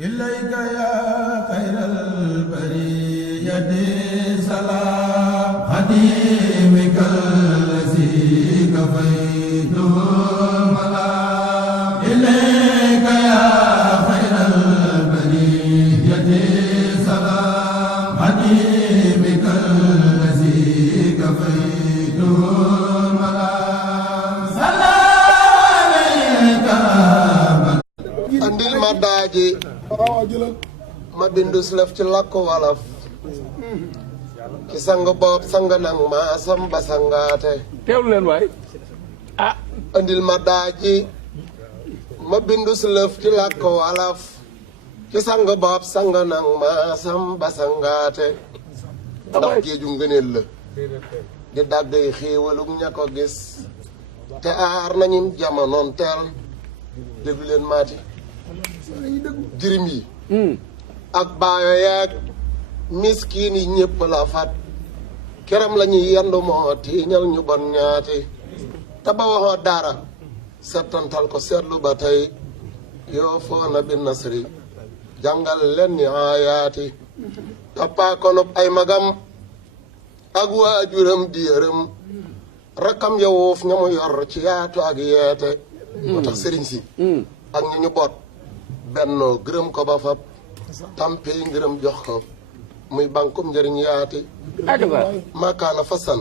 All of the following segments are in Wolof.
إليك يا خير البرية سلام خديمك الذي كفيته الملام إليك يا خير البرية سلام خديمك الذي كفيته الملام سلام عليك andil ma daaji ma bindu lëf ci làkku wolof ci sang boob sang nang ma samba sangaate teewlu leen waay ah andil ma daaji ma bindu lëf ci làkku wolof ci sang boob sang nang ma samba sangaate ndax géeju ngëneel la di dàggay xéewalug ña ko gis te aar nañu jamonoon teel déglu leen maati jirim yi ak baayo yeeg miskiin yi ñëpp la fat keram la ñuy yendu moo tiiñal ñu bon ñaati te ba waxoo dara settantal ko seetlu ba tey yoo foona bi nasri jàngal leen ni aayaati toppaa konub ay magam ak waajuram di yërëm rakkam ya wuuf ña mu yor ci yaatu ak yeete moo tax sëriñ si ak ñu ñu boot bennoo gërëm ko ba fab tampe yi ngërëm jox ko muy bankum njëriñ yaati maakaana fasan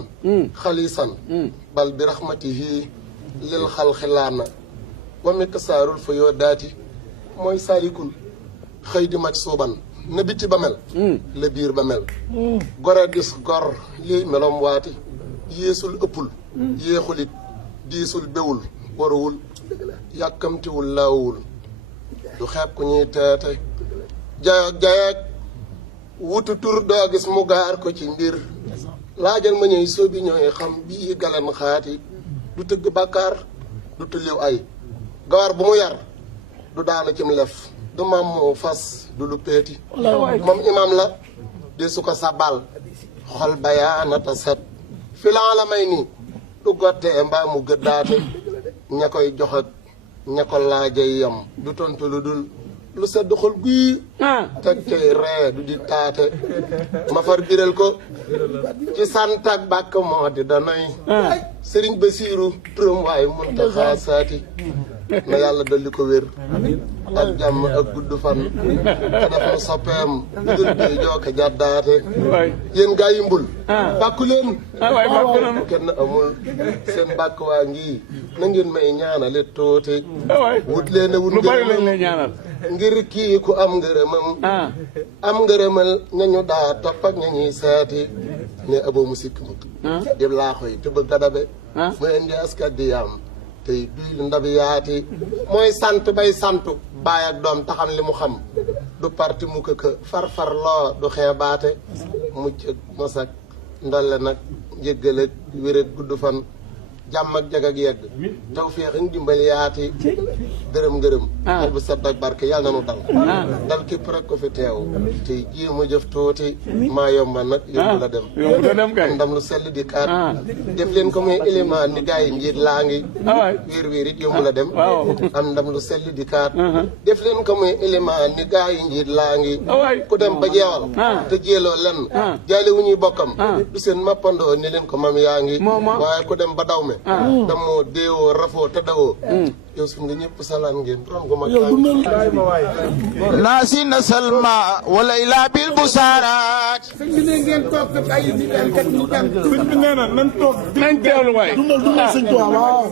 xalisan bal bi raxmatihi lil xalxilaana wa mikk saarul fa yoo daati mooy saarikul xëy di maj suuban na biti ba mel la biir ba mel gore dis gor liy melom waati yéesul ëppul yéexulit diisul bewul waruwul yàkkamtiwul laawul du xeeb ku ñuy teete jayak wutu tur doo gis mu gaar ko ci mbir laajal ma ñëy soobi ñooy xam bii galan xaati du tëgg bàkkaar du tulliw ay gawar bu mu yar du daanu cim lef du maam moo fas du lu peeti moom imaam la di su ko sabal xol bayaanata set filan la may nii du gottee mbaa mu gëddaate ña koy jox ak ña ko laajay yam du tontu lu dul lu sedd xol guy teg cay ree du di taate ma far biral ko ci sant ak bàkk moo di danay sëriñ Basiiru turam waaye Muntaxa saati na yàlla dolli ko wér ak jàmm ak gudd fan te def na soppeem dul bi jooke jàddaate yéen gaa yi mbul bàkku leen kenn amul seen bàkk waa ngi na ngeen may ñaanale tuuti wut leen a wut ngërëmal ngir kii ku am ngërëmam am ngërëmal ñañu daa topp ak ñañuy seeti ne aboo mu sikk mu dib laaxo yi te bëgg a dabe mu indi askat di yaam tey duy lu ndabi yaati mooy sant bay santu baay ak doom taxam li mu xam du parti mu këkë far loo du xeebaate mucc ak mos ak ndolle nag njëggal ak wér ak gudd fan jàmm ak jag ak yegg taw féex ak dimbali yaati gërëm xel bu set ak barke yàlla na nu dal képp rek ko fi teew te jéem a jëf tuuti maa yomba nag yóbbu la dem ndam lu sell di kaat def leen ko muy élément ni gars yi njiit laa ngi wéer it yóbbu la dem am ndam lu sell di kaat def leen ko muy élément ni gars yi njiit laa ngi ku dem ba jeewal te jéeloo lenn jaale wu ñuy bokkam du seen mappandoo ni leen ko mam yaa ngi waaye ku dem ba daw me damoo deewoo rafoo te dawoo yow suñ nga ñëpp salaan ngeen ron gu mag naasi na salma wala ilaa bil busaaraat sëñ bi ne ngeen toog kat ay kat ñu jàng nañ teewlu waay dundal sëñ Tuubaa waaw